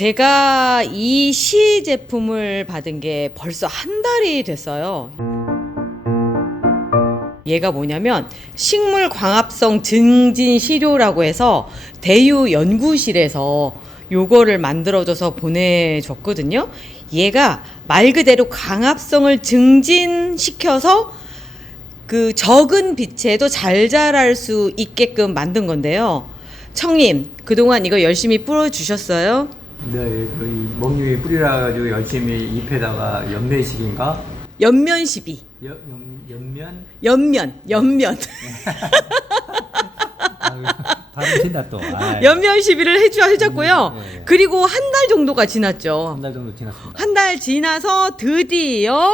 제가 이 시 제품을 받은 게 벌써 한 달이 됐어요. 얘가 뭐냐면 식물 광합성 증진 시료라고 해서 대유 연구실에서 요거를 만들어줘서 보내줬거든요. 얘가 말 그대로 광합성을 증진시켜서 그 적은 빛에도 잘 자랄 수 있게끔 만든 건데요. 청님, 그동안 이거 열심히 뿌려주셨어요? 네, 이 먹잎이 뿌리라 가지고 열심히 잎에다가 연면식인가? 연면 시비. 연면? 연면. 발음 튄다 또. 연면 시비를 해줬고요. 네. 그리고 한 달 정도가 지났죠. 한 달 정도 지났습니다. 한 달 지나서 드디어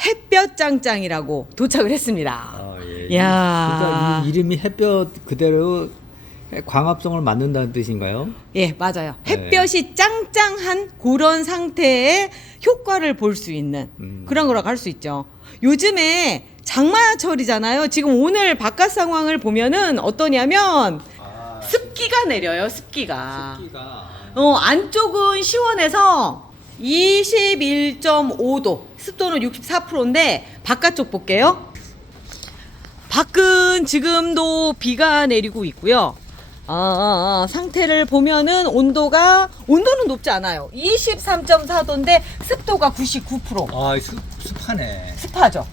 햇볕 짱짱이라고 도착을 했습니다. 아, 예. 야. 그러니까 이 이름이 햇볕 그대로 광합성을 만든다는 뜻인가요? 예, 맞아요. 네. 햇볕이 짱짱한 그런 상태의 효과를 볼 수 있는 그런 거라고 할 수 있죠. 요즘에 장마철이잖아요. 지금 오늘 바깥 상황을 보면은 어떠냐면 습기가 내려요. 습기가. 안쪽은 시원해서 21.5도, 습도는 64%인데 바깥쪽 볼게요. 밖은 지금도 비가 내리고 있고요. 상태를 보면은 온도는 높지 않아요. 23.4도인데 습도가 99%. 아, 습하네. 습하죠.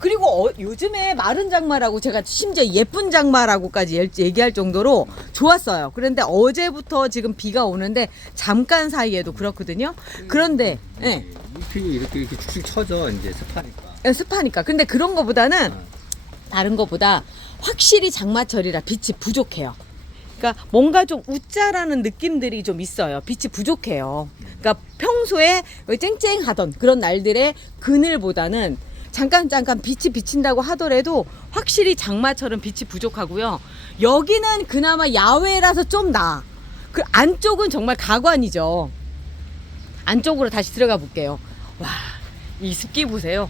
그리고 요즘에 마른 장마라고 제가 심지어 예쁜 장마라고까지 얘기할 정도로 좋았어요. 그런데 어제부터 지금 비가 오는데 잠깐 사이에도 그렇거든요. 그런데 예. 잎이 이렇게 축축 처져 이제 습하니까. 습하니까. 근데 그런 거보다는 다른 거보다 확실히 장마철이라 빛이 부족해요. 그러니까 뭔가 좀 웃자라는 느낌들이 좀 있어요. 빛이 부족해요. 그러니까 평소에 쨍쨍하던 그런 날들의 그늘보다는 잠깐 빛이 비친다고 하더라도 확실히 장마철은 빛이 부족하고요. 여기는 그나마 야외라서 좀 나아. 그 안쪽은 정말 가관이죠. 안쪽으로 다시 들어가 볼게요. 와, 이 습기 보세요.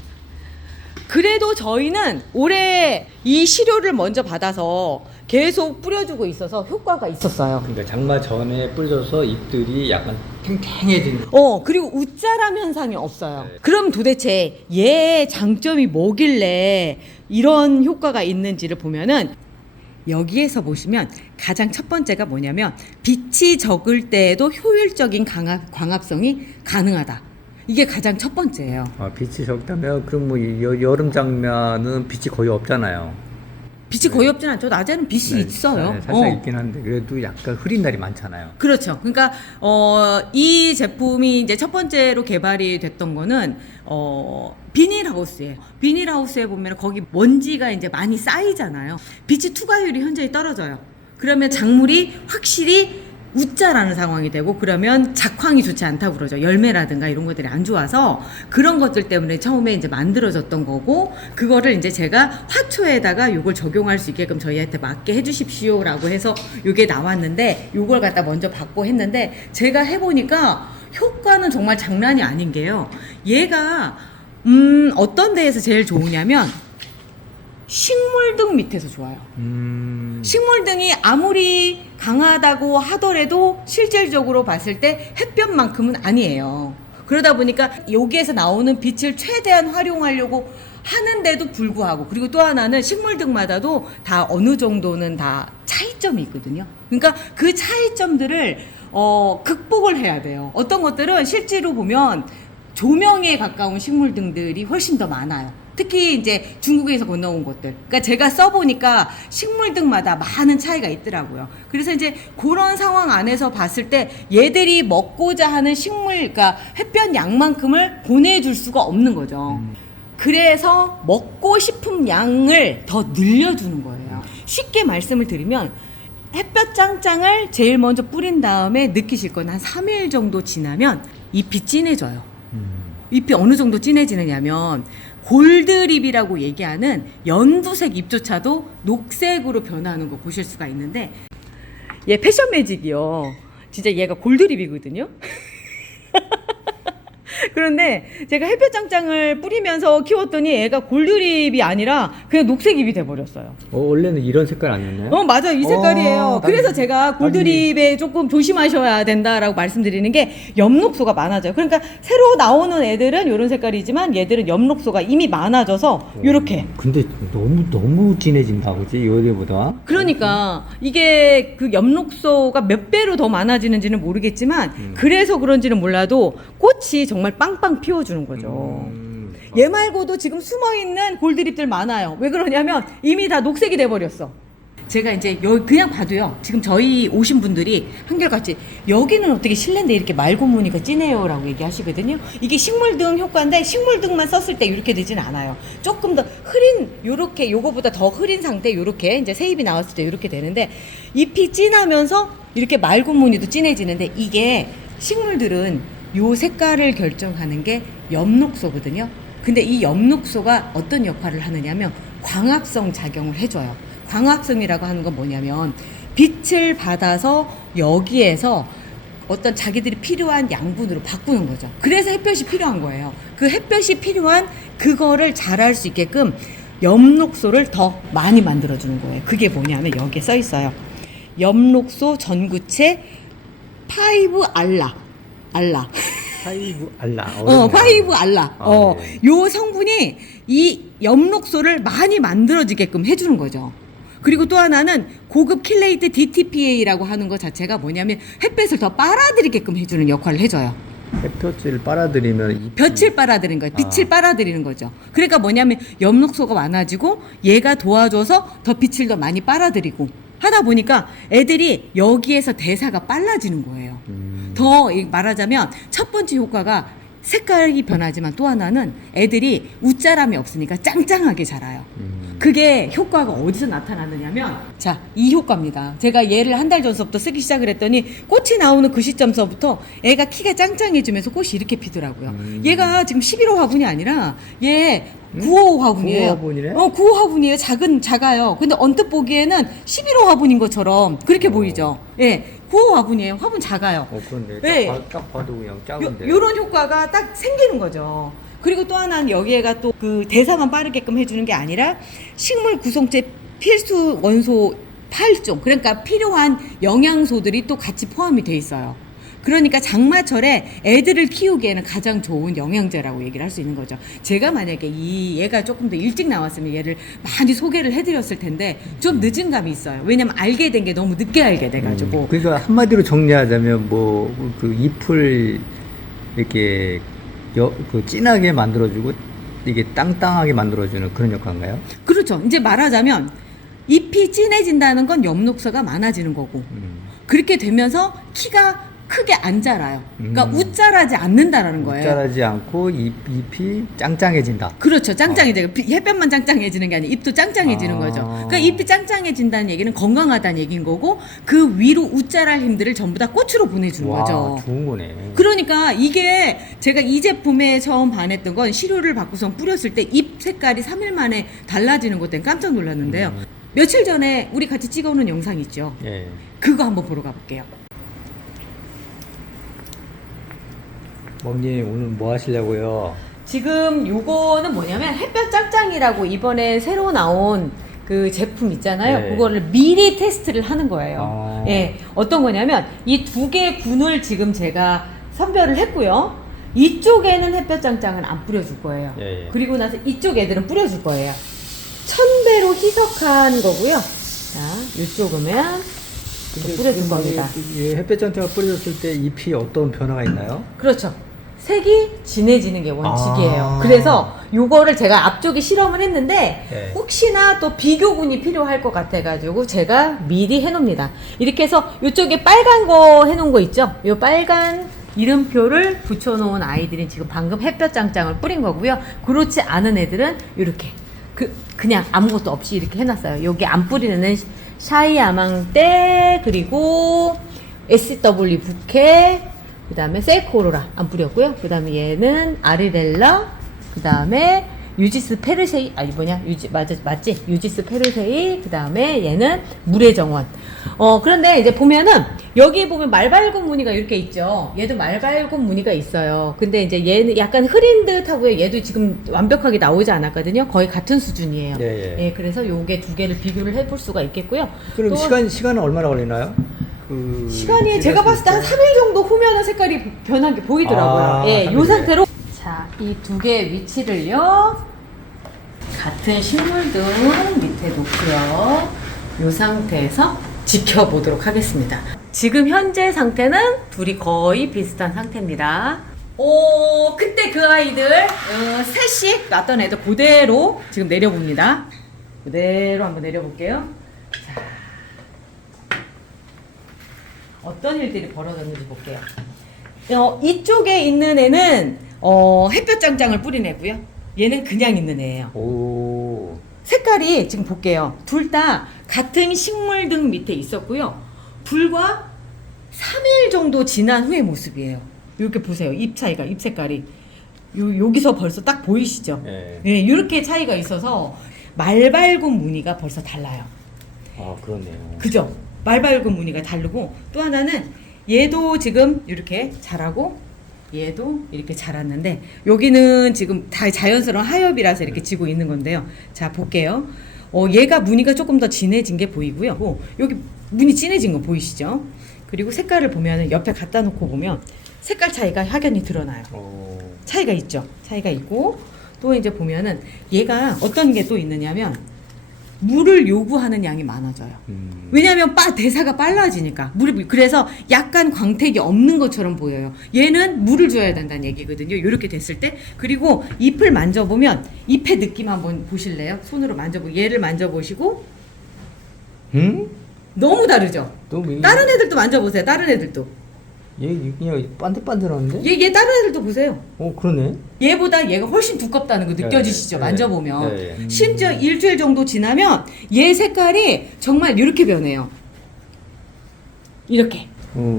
그래도 저희는 올해 이 시료를 먼저 받아서 계속 뿌려주고 있어서 효과가 있었어요. 그러니까 장마 전에 뿌려져서 잎들이 약간 탱탱해진. 그리고 웃자람 현상이 없어요. 네. 그럼 도대체 얘의 장점이 뭐길래 이런 효과가 있는지를 보면은 여기에서 보시면 가장 첫 번째가 뭐냐면 빛이 적을 때에도 효율적인 광합성이 가능하다. 이게 가장 첫 번째예요. 빛이 적다면 그럼 뭐 여름 장마는 빛이 거의 없잖아요. 빛이 거의 없진 않죠. 낮에는 빛이 있어요. 네, 살짝 있긴 한데 그래도 약간 흐린 날이 많잖아요. 그렇죠. 그러니까 이 제품이 이제 첫 번째로 개발이 됐던 거는 비닐하우스예요. 비닐하우스에 보면 거기 먼지가 이제 많이 쌓이잖아요. 빛이 투과율이 현저히 떨어져요. 그러면 작물이 확실히 웃자라는 상황이 되고 그러면 작황이 좋지 않다고 그러죠. 열매라든가 이런 것들이 안 좋아서 그런 것들 때문에 처음에 이제 만들어졌던 거고 그거를 이제 제가 화초에다가 요걸 적용할 수 있게끔 저희한테 맞게 해주십시오라고 해서 요게 나왔는데 요걸 갖다 먼저 받고 했는데 제가 해보니까 효과는 정말 장난이 아닌 게요. 얘가 어떤 데에서 제일 좋으냐면 식물등 밑에서 좋아요. 식물등이 아무리 강하다고 하더라도 실질적으로 봤을 때 햇볕만큼은 아니에요. 그러다 보니까 여기에서 나오는 빛을 최대한 활용하려고 하는데도 불구하고 그리고 또 하나는 식물등마다도 다 어느 정도는 다 차이점이 있거든요. 그러니까 그 차이점들을 극복을 해야 돼요. 어떤 것들은 실제로 보면 조명에 가까운 식물등들이 훨씬 더 많아요. 특히 이제 중국에서 건너온 것들. 그러니까 제가 써보니까 식물등마다 많은 차이가 있더라고요. 그래서 이제 그런 상황 안에서 봤을 때 얘들이 먹고자 하는 그러니까 햇볕 양만큼을 보내줄 수가 없는 거죠. 그래서 먹고 싶은 양을 더 늘려주는 거예요. 쉽게 말씀을 드리면 햇볕 짱짱을 제일 먼저 뿌린 다음에 느끼실 건 한 3일 정도 지나면 잎이 진해져요. 잎이 어느 정도 진해지느냐면 골드립이라고 얘기하는 연두색 잎조차도 녹색으로 변하는 거 보실 수가 있는데 얘 패션 매직이요. 진짜 얘가 골드립이거든요. 그런데 제가 햇볕장장을 뿌리면서 키웠더니 애가 골드립이 아니라 그냥 녹색잎이 돼버렸어요. 원래는 이런 색깔 아니었나요? 맞아요. 이 색깔이에요. 그래서 제가 골드립에 조금 조심하셔야 된다라고 말씀드리는 게 엽록소가 많아져요. 그러니까 새로 나오는 애들은 이런 색깔이지만 얘들은 엽록소가 이미 많아져서 이렇게. 근데 너무 진해진다, 그지? 요새보다. 그러니까 이게 그 엽록소가 몇 배로 더 많아지는지는 모르겠지만 그래서 그런지는 몰라도 꽃이 정말 빵빵 피워주는 거죠. 얘 말고도 지금 숨어있는 골드립들 많아요. 왜 그러냐면 이미 다 녹색이 돼버렸어. 제가 이제 여기 그냥 봐도요. 지금 저희 오신 분들이 한결같이 여기는 어떻게 실내인데 이렇게 맑은 무늬가 진해요 라고 얘기하시거든요. 이게 식물등 효과인데 식물등만 썼을 때 이렇게 되진 않아요. 조금 더 흐린 요렇게 요거보다 더 흐린 상태 요렇게 이제 새잎이 나왔을 때 요렇게 되는데 잎이 진하면서 이렇게 맑은 무늬도 진해지는데 이게 식물들은 요 색깔을 결정하는 게 엽록소거든요. 근데 이 엽록소가 어떤 역할을 하느냐면 광합성 작용을 해줘요. 광합성이라고 하는 건 뭐냐면 빛을 받아서 여기에서 어떤 자기들이 필요한 양분으로 바꾸는 거죠. 그래서 햇볕이 필요한 거예요. 그 햇볕이 필요한 그거를 잘할 수 있게끔 엽록소를 더 많이 만들어주는 거예요. 그게 뭐냐면 여기에 써 있어요. 엽록소 전구체 5알라. 파이브 알라. 파이브 알라. 네. 요 성분이 이 엽록소를 많이 만들어지게끔 해주는 거죠. 그리고 또 하나는 고급 킬레이트 DTPA라고 하는 것 자체가 뭐냐면 햇볕을 더 빨아들이게끔 해주는 역할을 해줘요. 햇볕을 빨아들이면 볕을 빨아들이는 거예요. 빛을 빨아들이는 거죠. 그러니까 뭐냐면 엽록소가 많아지고 얘가 도와줘서 더 빛을 더 많이 빨아들이고 하다 보니까 애들이 여기에서 대사가 빨라지는 거예요. 더 말하자면 첫 번째 효과가 색깔이 변하지만 또 하나는 애들이 웃자람이 없으니까 짱짱하게 자라요. 그게 효과가 어디서 나타나느냐면 자, 이 효과입니다. 제가 얘를 한 달 전서부터 쓰기 시작을 했더니 꽃이 나오는 그 시점서부터 애가 키가 짱짱해지면서 꽃이 이렇게 피더라고요. 얘가 지금 11호 화분이 아니라 얘 9호 화분이에요. 9호 화분이네? 9호 화분이에요. 작아요. 근데 언뜻 보기에는 11호 화분인 것처럼 그렇게 보이죠. 예. 9호 화분이에요. 화분 작아요. 그런데 네. 딱 봐도 그냥 작은데. 요런 효과가 딱 생기는 거죠. 그리고 또 하나는 여기에가 또 그 대사만 빠르게끔 해주는 게 아니라 식물 구성체 필수 원소 8종, 그러니까 필요한 영양소들이 또 같이 포함이 돼 있어요. 그러니까 장마철에 애들을 키우기에는 가장 좋은 영양제라고 얘기를 할 수 있는 거죠. 제가 만약에 얘가 조금 더 일찍 나왔으면 얘를 많이 소개를 해드렸을 텐데 좀 늦은 감이 있어요. 왜냐면 알게 된 게 너무 늦게 알게 돼가지고. 그러니까 한마디로 정리하자면 뭐 그 잎을 이렇게 그 진하게 만들어주고 이게 땅땅하게 만들어주는 그런 역할인가요? 그렇죠. 이제 말하자면 잎이 진해진다는 건 엽록소가 많아지는 거고 그렇게 되면서 키가 크게 안 자라요. 그러니까 웃자라지 않는다라는 거예요. 웃자라지 않고 잎이 짱짱해진다. 그렇죠. 짱짱해져요. 햇볕만 짱짱해지는 게 아니라 잎도 짱짱해지는 거죠. 그러니까 잎이 짱짱해진다는 얘기는 건강하다는 얘기인 거고 그 위로 웃자랄 힘들을 전부 다 꽃으로 보내주는 거죠. 좋은 거네. 그러니까 이게 제가 이 제품에 처음 반했던 건 시료를 받고선 뿌렸을 때 잎 색깔이 3일 만에 달라지는 것 때문에 깜짝 놀랐는데요. 며칠 전에 우리 같이 찍어놓은 영상 있죠. 예. 그거 한번 보러 가볼게요. 멍님 오늘 뭐 하시려고요? 지금 요거는 뭐냐면 햇볕 짱짱이라고 이번에 새로 나온 그 제품 있잖아요. 네. 그거를 미리 테스트를 하는 거예요. 예, 어떤 거냐면 이 두 개 군을 지금 제가 선별을 했고요. 이쪽에는 햇볕 짱짱은 안 뿌려줄 거예요. 예. 그리고 나서 이쪽 애들은 뿌려줄 거예요. 1000배로 희석한 거고요. 자, 이쪽이면 뿌려줄 겁니다. 이 햇볕 장착을 뿌려줬을 때 잎이 어떤 변화가 있나요? 그렇죠. 색이 진해지는 게 원칙이에요. 아. 그래서 요거를 제가 앞쪽에 실험을 했는데 네. 혹시나 또 비교군이 필요할 것 같아가지고 제가 미리 해놓습니다. 이렇게 해서 이쪽에 빨간 거 해놓은 거 있죠? 요 빨간 이름표를 붙여놓은 아이들이 지금 방금 햇볕 짱짱을 뿌린 거고요. 그렇지 않은 애들은 이렇게 그냥 아무것도 없이 이렇게 해놨어요. 여기 안 뿌리는 샤이 아망떼 그리고 SW 부케 그 다음에 세이코로라 안 뿌렸고요. 그 다음에 얘는 아리렐라 그 다음에 유지스 페르세이 아니 뭐냐 맞지 유지스 페르세이. 그 다음에 얘는 물의 정원. 그런데 이제 보면은 여기 보면 말발굽 무늬가 이렇게 있죠. 얘도 말발굽 무늬가 있어요. 근데 이제 얘는 약간 흐린 듯하고요. 얘도 지금 완벽하게 나오지 않았거든요. 거의 같은 수준이에요. 예, 그래서 요게 두 개를 비교를 해볼 수가 있겠고요. 그럼 또 시간은 얼마나 걸리나요? 시간이 제가 봤을 때 한 3일 정도 후면은 색깔이 변한 게 보이더라고요. 예, 요 상태로. 자, 이 두 개의 위치를요. 같은 식물등 밑에 놓고요. 요 상태에서 지켜보도록 하겠습니다. 지금 현재 상태는 둘이 거의 비슷한 상태입니다. 그때 그 아이들 셋씩 놨던 애들 그대로 지금 내려봅니다. 그대로 한번 내려볼게요. 자, 어떤 일들이 벌어졌는지 볼게요. 이쪽에 있는 애는 햇볕 장장을 뿌린 애고요. 얘는 그냥 있는 애예요. 오. 색깔이 지금 볼게요. 둘 다 같은 식물등 밑에 있었고요. 불과 3일 정도 지난 후의 모습이에요. 이렇게 보세요. 잎 차이가, 잎 색깔이. 여기서 벌써 딱 보이시죠? 네. 네, 이렇게 차이가 있어서 말발굽 무늬가 벌써 달라요. 아, 그렇네요. 그죠? 말발굽 무늬가 다르고, 또 하나는 얘도 지금 이렇게 자라고 얘도 이렇게 자랐는데, 여기는 지금 다 자연스러운 하엽이라서 이렇게 지고 있는 건데요. 자, 볼게요. 얘가 무늬가 조금 더 진해진 게 보이고요. 여기 무늬 진해진 거 보이시죠? 그리고 색깔을 보면은 옆에 갖다 놓고 보면 색깔 차이가 확연히 드러나요. 차이가 있죠. 차이가 있고, 또 이제 보면은 얘가 어떤 게 또 있느냐면 물을 요구하는 양이 많아져요. 왜냐하면 대사가 빨라지니까. 그래서 약간 광택이 없는 것처럼 보여요. 얘는 물을 줘야 된다는 얘기거든요. 이렇게 됐을 때. 그리고 잎을 만져보면 잎의 느낌 한번 보실래요? 손으로 만져보고 얘를 만져보시고. 너무 다르죠? 다른 애들도 만져보세요. 다른 애들도. 얘 그냥 반들반들한데? 얘 다른 애들도 보세요. 그러네. 얘보다 얘가 훨씬 두껍다는 거 느껴지시죠? 네, 만져보면. 네. 심지어 일주일 정도 지나면 얘 색깔이 정말 이렇게 변해요. 이렇게.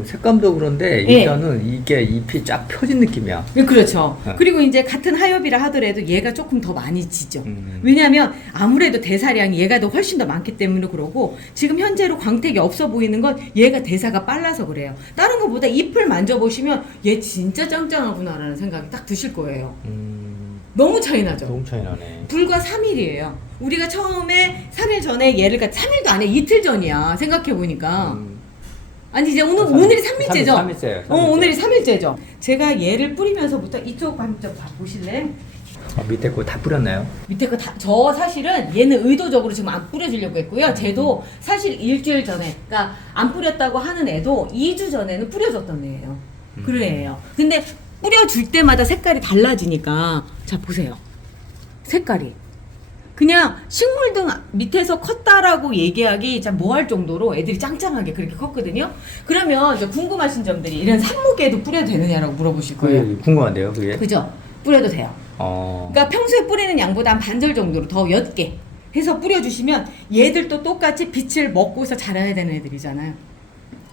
색감도 그런데 예. 일단은 이게 잎이 쫙 펴진 느낌이야. 그렇죠. 네. 그리고 이제 같은 하엽이라 하더라도 얘가 조금 더 많이 지죠. 음. 왜냐하면 아무래도 대사량이 얘가 더 훨씬 더 많기 때문에 그러고, 지금 현재로 광택이 없어 보이는 건 얘가 대사가 빨라서 그래요. 다른 것보다 잎을 만져보시면 얘 진짜 짱짱하구나라는 생각이 딱 드실 거예요. 너무 차이 나죠? 너무 차이 나네. 불과 3일이에요. 우리가 처음에 3일 전에 얘를 3일도 안 해. 이틀 전이야. 생각해보니까. 아니 이제 오늘이 3일째죠? 3일째. 오늘이 3일째죠. 제가 얘를 뿌리면서부터 이쪽 한번 보실래요? 밑에 거 다 뿌렸나요? 밑에 거 다, 저 사실은 얘는 의도적으로 지금 안 뿌려주려고 했고요. 쟤도 사실 일주일 전에, 그러니까 안 뿌렸다고 하는 애도 2주 전에는 뿌려줬던 애예요. 그런 애예요. 근데 뿌려줄 때마다 색깔이 달라지니까, 자 보세요. 색깔이. 그냥 식물등 밑에서 컸다라고 얘기하기 참 뭐할 정도로 애들이 짱짱하게 그렇게 컸거든요. 그러면 이제 궁금하신 점들이, 이런 산목에도 뿌려도 되느냐라고 물어보실 거예요. 그게 궁금한데요, 그게? 그죠? 뿌려도 돼요. 그러니까 평소에 뿌리는 양보다 한 반절 정도로 더 옅게 해서 뿌려주시면, 얘들도 똑같이 빛을 먹고서 자라야 되는 애들이잖아요.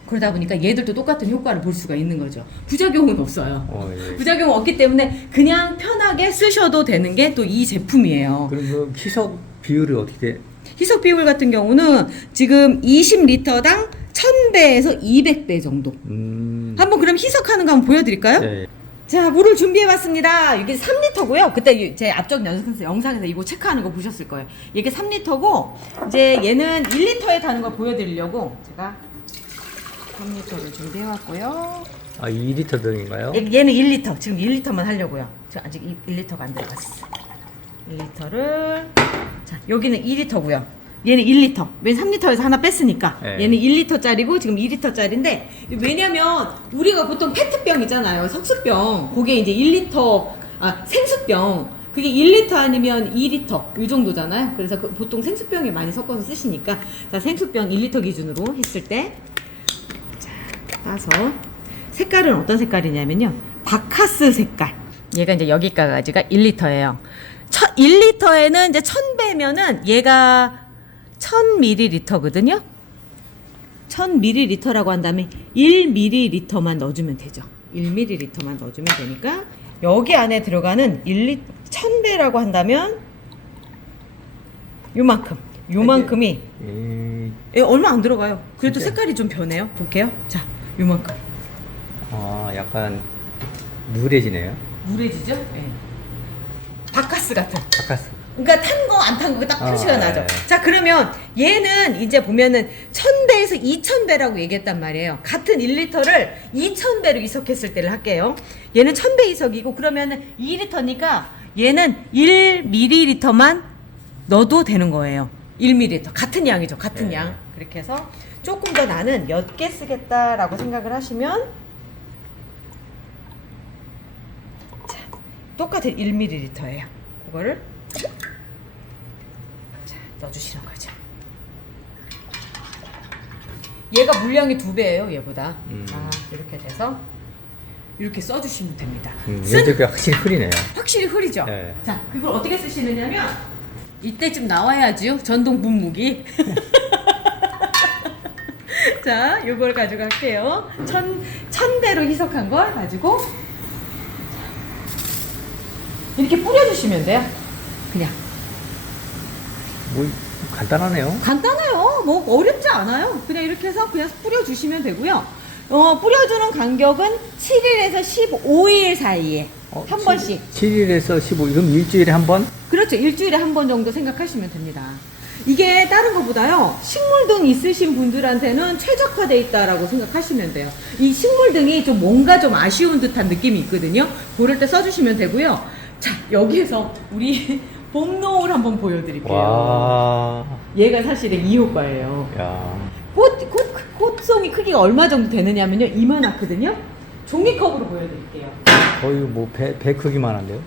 그러다 보니까 얘들도 똑같은 효과를 볼 수가 있는 거죠. 부작용은 없어요. 예. 부작용 없기 때문에 그냥 편하게 쓰셔도 되는 게 또 이 제품이에요. 그럼 그 희석 비율이 어떻게 돼? 희석 비율 같은 경우는 지금 20리터당 1000배에서 200배 정도. 한번 그럼 희석하는 거 한번 보여드릴까요? 네. 자, 물을 준비해봤습니다. 이게 3리터고요. 그때 제 앞쪽 영상에서 이거 체크하는 거 보셨을 거예요. 이게 3리터고, 이제 얘는 1리터에 타는 걸 보여드리려고 제가 3리터를 준비해왔고요. 2리터 등인가요? 얘는 1리터. 지금 1리터만 하려고요. 저 아직 1리터가 안 들어갔어요. 1리터를. 자, 여기는 2리터고요. 얘는 1리터. 왜 3리터에서 하나 뺐으니까. 네. 얘는 1리터짜리고 지금 2리터짜리인데, 왜냐면 우리가 보통 페트병 있잖아요. 석수병. 그게 이제 1리터, 생수병. 그게 1리터 아니면 2리터 이 정도잖아요. 그래서 보통 생수병에 많이 섞어서 쓰시니까, 자, 생수병 1리터 기준으로 했을 때, 자, 따서 색깔은 어떤 색깔이냐면요, 바카스 색깔. 얘가 이제 여기까지가 1리터예요. 1리터에는 이제 1000배면은 얘가 1000ml거든요. 1000ml라고 한 다음에 1ml만 넣어주면 되죠. 1ml만 넣어주면 되니까 여기 안에 들어가는 1000배라고 한다면 요만큼이 얼마 안 들어가요. 그래도 진짜? 색깔이 좀 변해요. 볼게요. 자, 요만큼. 약간 누래지네요. 누래지죠? 예. 바카스 같은. 바카스. 그러니까 탄 거 안 탄 거 딱 표시가 나죠. 네. 자, 그러면 얘는 이제 보면은 1000배에서 2000배라고 얘기했단 말이에요. 같은 1리터를 2000배로 이석했을 때를 할게요. 얘는 1000배 이석이고 그러면은 2리터니까 얘는 1ml만 넣어도 되는 거예요. 1ml. 같은 양이죠. 같은 네. 양. 그렇게 해서 조금 더 나는 몇 개 쓰겠다라고 생각을 하시면 자, 똑같은 1ml예요. 그거를 자, 넣어주시는 거죠. 얘가 물량이 2배예요, 얘보다. 이렇게 돼서 이렇게 써주시면 됩니다. 면적이 확실히 흐리네요. 확실히 흐리죠. 네. 자, 그걸 어떻게 쓰시느냐면 이때쯤 나와야지요. 전동 분무기. 자, 요걸 가져갈게요. 1000배로 희석한 걸 가지고 이렇게 뿌려주시면 돼요. 그냥. 뭐 간단하네요. 간단해요. 뭐 어렵지 않아요. 그냥 이렇게 해서 그냥 뿌려주시면 되고요. 뿌려주는 간격은 7일에서 15일 사이에 한 번씩. 7일에서 15일. 그럼 일주일에 한 번? 그렇죠. 일주일에 한 번 정도 생각하시면 됩니다. 이게 다른 것보다요. 식물등 있으신 분들한테는 최적화되어 있다라고 생각하시면 돼요. 이 식물등이 좀 뭔가 좀 아쉬운 듯한 느낌이 있거든요. 그럴 때 써주시면 되고요. 자, 여기에서 우리 봄노을 한번 보여드릴게요. 와. 얘가 사실은 이 효과예요. 야. 꽃송이 크기가 얼마 정도 되느냐면요. 이만하거든요. 종이컵으로 보여드릴게요. 거의 뭐 배 크기만 한데요?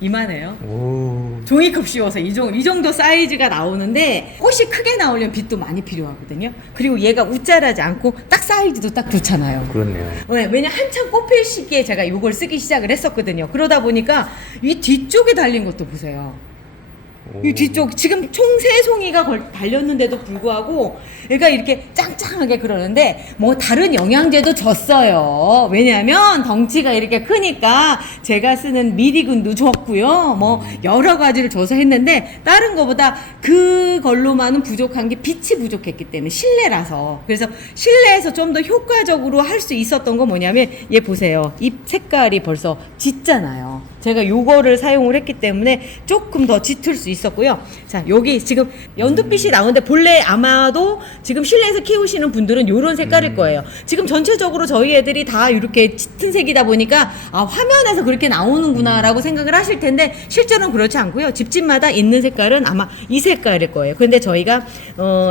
이만해요. 오. 종이컵 씌워서 이 정도 사이즈가 나오는데 꽃이 크게 나오려면 빛도 많이 필요하거든요. 그리고 얘가 우짜라지 않고 딱 사이즈도 딱 좋잖아요. 그렇네요. 왜냐 한참 꽃필 시기에 제가 이걸 쓰기 시작을 했었거든요. 그러다 보니까 이 뒤쪽에 달린 것도 보세요. 이 뒤쪽 지금 총 3송이가 달렸는데도 불구하고 얘가 이렇게 짱짱하게 그러는데 뭐 다른 영양제도 줬어요. 왜냐하면 덩치가 이렇게 크니까 제가 쓰는 미리군도 줬고요. 뭐 여러 가지를 줘서 했는데 다른 거보다 그걸로만은 부족한 게 빛이 부족했기 때문에 실내라서. 그래서 실내에서 좀 더 효과적으로 할 수 있었던 건 뭐냐면 얘 보세요. 잎 색깔이 벌써 짙잖아요. 제가 요거를 사용을 했기 때문에 조금 더 짙을 수 있었고요. 자, 여기 지금 연두빛이 나오는데 본래 아마도 지금 실내에서 키우시는 분들은 요런 색깔일 거예요. 지금 전체적으로 저희 애들이 다 이렇게 짙은 색이다 보니까 화면에서 그렇게 나오는구나 라고 생각을 하실 텐데 실제로는 그렇지 않고요. 집집마다 있는 색깔은 아마 이 색깔일 거예요. 근데 저희가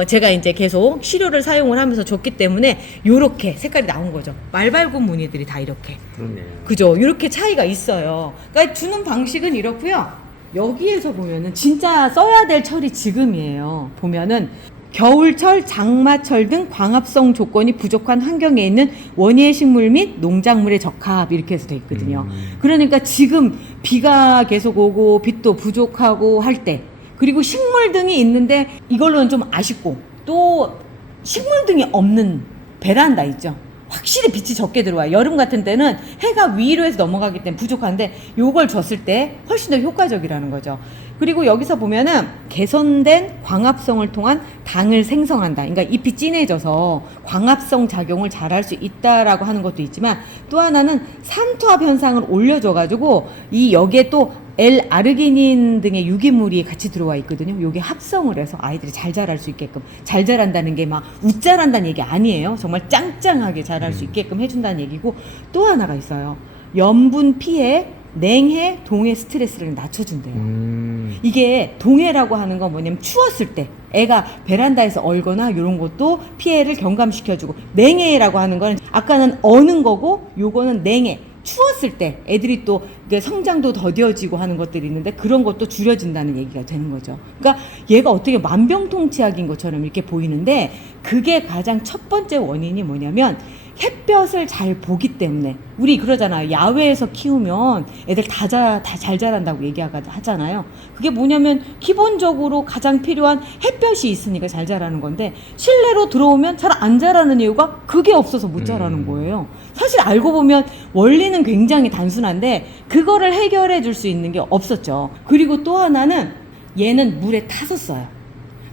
제가 이제 계속 시료를 사용을 하면서 줬기 때문에 요렇게 색깔이 나온 거죠. 말발굽 무늬들이 다 이렇게. 그렇네요. 그죠? 이렇게 차이가 있어요. 그러니까 주는 방식은 이렇고요. 여기에서 보면은 진짜 써야 될 철이 지금이에요. 보면은 겨울철, 장마철 등 광합성 조건이 부족한 환경에 있는 원예 식물 및 농작물의 적합 이렇게 해서 돼 있거든요. 그러니까 지금 비가 계속 오고 빛도 부족하고 할 때 그리고 식물 등이 있는데 이걸로는 좀 아쉽고 또 식물 등이 없는 베란다 있죠. 확실히 빛이 적게 들어와요. 여름 같은 때는 해가 위로 해서 넘어가기 때문에 부족한데 요걸 줬을 때 훨씬 더 효과적이라는 거죠. 그리고 여기서 보면은 개선된 광합성을 통한 당을 생성한다. 그러니까 잎이 진해져서 광합성 작용을 잘할 수 있다라고 하는 것도 있지만 또 하나는 산투압 현상을 올려줘가지고 이 여기에 또 L아르기닌 등의 유기물이 같이 들어와 있거든요. 요게 합성을 해서 아이들이 잘 자랄 수 있게끔. 잘 자란다는 게 막 웃자란다는 얘기 아니에요. 정말 짱짱하게 자랄 수 있게끔 해준다는 얘기고 또 하나가 있어요. 염분 피해, 냉해, 동해 스트레스를 낮춰준대요. 이게 동해라고 하는 건 뭐냐면 추웠을 때 애가 베란다에서 얼거나 이런 것도 피해를 경감시켜주고 냉해라고 하는 건 아까는 어는 거고 요거는 냉해. 추웠을 때 애들이 또 성장도 더뎌지고 하는 것들이 있는데 그런 것도 줄여진다는 얘기가 되는 거죠. 그러니까 얘가 어떻게 만병통치약인 것처럼 이렇게 보이는데 그게 가장 첫 번째 원인이 뭐냐면 햇볕을 잘 보기 때문에 우리 그러잖아요. 야외에서 키우면 애들 다 잘 자란다고 얘기하잖아요. 그게 뭐냐면 기본적으로 가장 필요한 햇볕이 있으니까 잘 자라는 건데 실내로 들어오면 잘 안 자라는 이유가 그게 없어서 못 자라는 거예요. 사실 알고 보면 원리는 굉장히 단순한데 그거를 해결해 줄 수 있는 게 없었죠. 그리고 또 하나는 얘는 물에 타서 써요.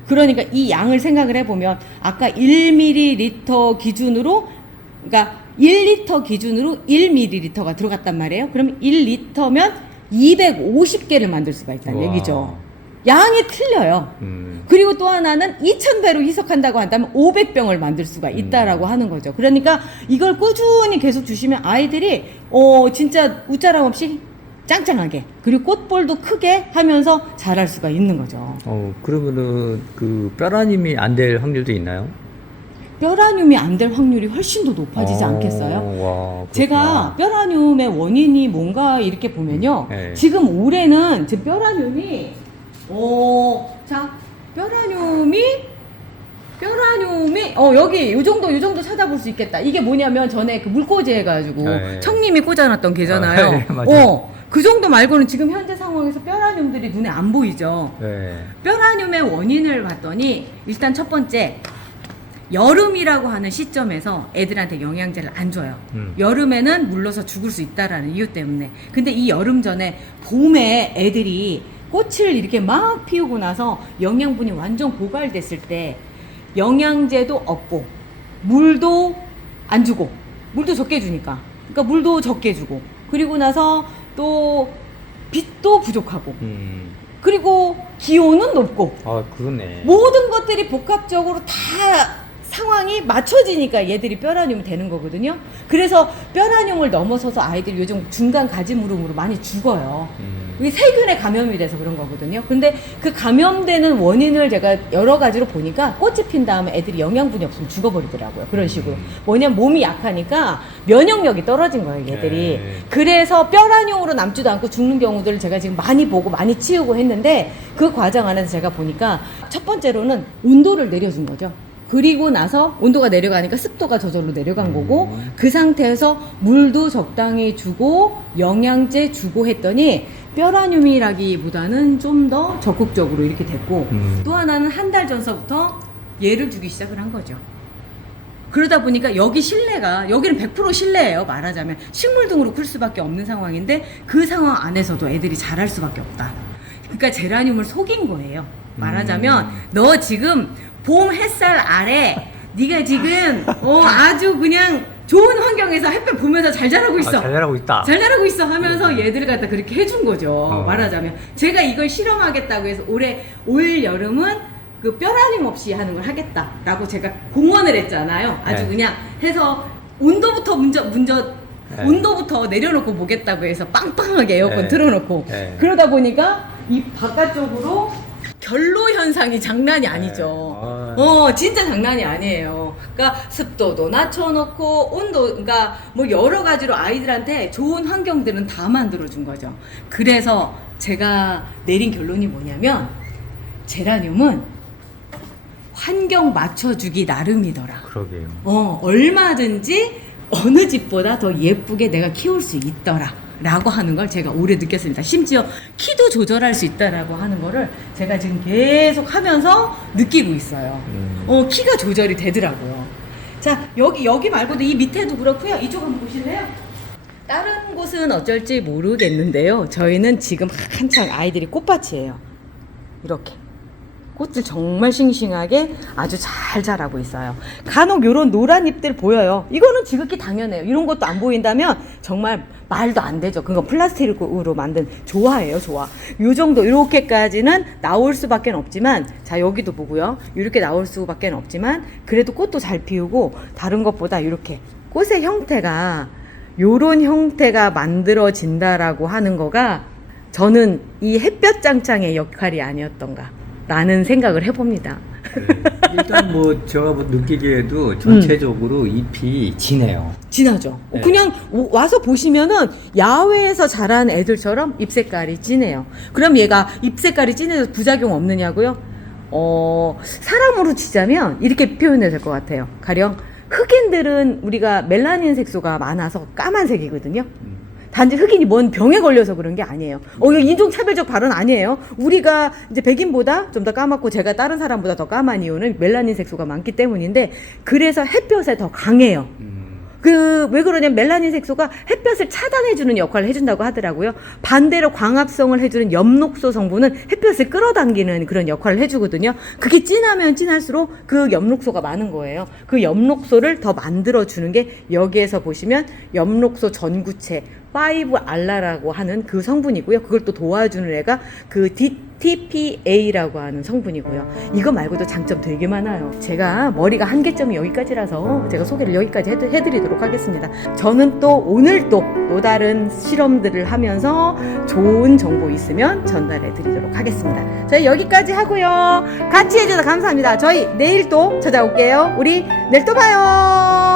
그러니까 이 양을 생각을 해보면 아까 1ml 기준으로 그러니까 1리터 기준으로 1ml가 들어갔단 말이에요. 그러면 1리터면 250개를 만들 수가 있다는 얘기죠. 양이 틀려요. 그리고 또 하나는 2000배로 희석한다고 한다면 500병을 만들 수가 있다라고 하는 거죠. 그러니까 이걸 꾸준히 계속 주시면 아이들이 진짜 웃자람 없이 짱짱하게 그리고 꽃볼도 크게 하면서 자랄 수가 있는 거죠. 그러면은 그 뼈라님이 안 될 확률도 있나요? 뼈라늄이 안 될 확률이 훨씬 더 높아지지 않겠어요? 와, 제가 뼈라늄의 원인이 뭔가 이렇게 보면요. 네. 지금 올해는 제 뼈라늄이 여기 요 정도 찾아볼 수 있겠다. 이게 뭐냐면 전에 그 물꽂이 해가지고 네. 청님이 꽂아놨던 게잖아요. 네, 맞아요. 그 정도 말고는 지금 현재 상황에서 뼈라늄들이 눈에 안 보이죠. 네. 뼈라늄의 원인을 봤더니 일단 첫 번째 여름이라고 하는 시점에서 애들한테 영양제를 안 줘요. 여름에는 물러서 죽을 수 있다라는 이유 때문에. 근데 이 여름 전에 봄에 애들이 꽃을 이렇게 막 피우고 나서 영양분이 완전 고갈됐을 때 영양제도 없고 물도 안 주고 물도 적게 주니까 그러니까 물도 적게 주고 그리고 나서 또 빛도 부족하고 그리고 기온은 높고 그러네. 모든 것들이 복합적으로 다 상황이 맞춰지니까 얘들이 뼈라늄이 되는 거거든요. 그래서 뼈라늄을 넘어서서 아이들이 요즘 중간 가지무름으로 많이 죽어요. 이게 세균에 감염이 돼서 그런 거거든요. 근데 그 감염되는 원인을 제가 여러 가지로 보니까 꽃이 핀 다음에 애들이 영양분이 없으면 죽어버리더라고요. 그런 식으로. 뭐냐면 몸이 약하니까 면역력이 떨어진 거예요, 얘들이. 네. 그래서 뼈라늄으로 남지도 않고 죽는 경우들을 제가 지금 많이 보고 많이 치우고 했는데 그 과정 안에서 제가 보니까 첫 번째로는 온도를 내려준 거죠. 그리고 나서 온도가 내려가니까 습도가 저절로 내려간 거고 그 상태에서 물도 적당히 주고 영양제 주고 했더니 뼈라늄이라기보다는 좀 더 적극적으로 이렇게 됐고 또 하나는 한 달 전서부터 얘를 주기 시작을 한 거죠. 그러다 보니까 여기 실내가 여기는 100% 실내예요. 말하자면 식물 등으로 클 수밖에 없는 상황인데 그 상황 안에서도 애들이 자랄 수밖에 없다. 그러니까 제라늄을 속인 거예요. 말하자면 너 지금 봄 햇살 아래 네가 지금 아주 그냥 좋은 환경에서 햇볕 보면서 잘 자라고 있어. 잘 자라고 있다. 잘 자라고 있어 하면서 얘들을 갖다 그렇게 해준 거죠. 말하자면 제가 이걸 실험하겠다고 해서 올 여름은 그 뼈라늄 없이 하는 걸 하겠다라고 제가 공언을 했잖아요. 아주 네. 그냥 해서 온도부터 온도부터 내려놓고 보겠다고 해서 빵빵하게 에어컨 네. 틀어놓고 네. 그러다 보니까 이 바깥쪽으로 결로 현상이 장난이 아니죠. 진짜 장난이 아니에요. 그러니까 습도도 낮춰놓고 온도, 그러니까 뭐 여러 가지로 아이들한테 좋은 환경들은 다 만들어준 거죠. 그래서 제가 내린 결론이 뭐냐면 제라늄은 환경 맞춰주기 나름이더라. 그러게요. 얼마든지 어느 집보다 더 예쁘게 내가 키울 수 있더라. 라고 하는 걸 제가 올해 느꼈습니다. 심지어 키도 조절할 수 있다라고 하는 거를 제가 지금 계속 하면서 느끼고 있어요. 키가 조절이 되더라고요. 자, 여기 말고도 이 밑에도 그렇고요. 이쪽 한번 보실래요? 다른 곳은 어쩔지 모르겠는데요. 저희는 지금 한창 아이들이 꽃밭이에요. 이렇게. 꽃을 정말 싱싱하게 아주 잘 자라고 있어요. 간혹 요런 노란 잎들 보여요. 이거는 지극히 당연해요. 이런 것도 안 보인다면 정말 말도 안 되죠. 그건 플라스틱으로 만든 조화예요, 조화. 요 정도, 이렇게까지는 나올 수밖에 없지만, 자, 여기도 보고요. 이렇게 나올 수밖에 없지만, 그래도 꽃도 잘 피우고, 다른 것보다 이렇게 꽃의 형태가, 요런 형태가 만들어진다라고 하는 거가, 저는 이 햇볕 장창의 역할이 아니었던가. 라는 생각을 해봅니다. 네. 일단 뭐 제가 느끼기에도 전체적으로 잎이 진해요. 진하죠. 네. 그냥 와서 보시면은 야외에서 자란 애들처럼 잎 색깔이 진해요. 그럼 얘가 잎 색깔이 진해서 부작용 없느냐고요? 사람으로 치자면 이렇게 표현해야 될 것 같아요. 가령 흑인들은 우리가 멜라닌 색소가 많아서 까만색이거든요. 단지 흑인이 뭔 병에 걸려서 그런 게 아니에요. 이거 인종차별적 발언 아니에요. 우리가 이제 백인보다 좀 더 까맣고 제가 다른 사람보다 더 까만 이유는 멜라닌 색소가 많기 때문인데, 그래서 햇볕에 더 강해요. 왜 그러냐면 멜라닌 색소가 햇볕을 차단해주는 역할을 해준다고 하더라고요. 반대로 광합성을 해주는 엽록소 성분은 햇볕을 끌어당기는 그런 역할을 해주거든요. 그게 진하면 진할수록 그 엽록소가 많은 거예요. 그 엽록소를 더 만들어주는 게 여기에서 보시면 엽록소 전구체 5알라라고 하는 그 성분이고요. 그걸 또 도와주는 애가 그 TPA라고 하는 성분이고요. 이거 말고도 장점 되게 많아요. 제가 머리가 한계점이 여기까지라서 제가 소개를 여기까지 해드리도록 하겠습니다. 저는 또 오늘 또 다른 실험들을 하면서 좋은 정보 있으면 전달해 드리도록 하겠습니다. 저희 여기까지 하고요. 같이 해주셔서 감사합니다. 저희 내일 또 찾아올게요. 우리 내일 또 봐요.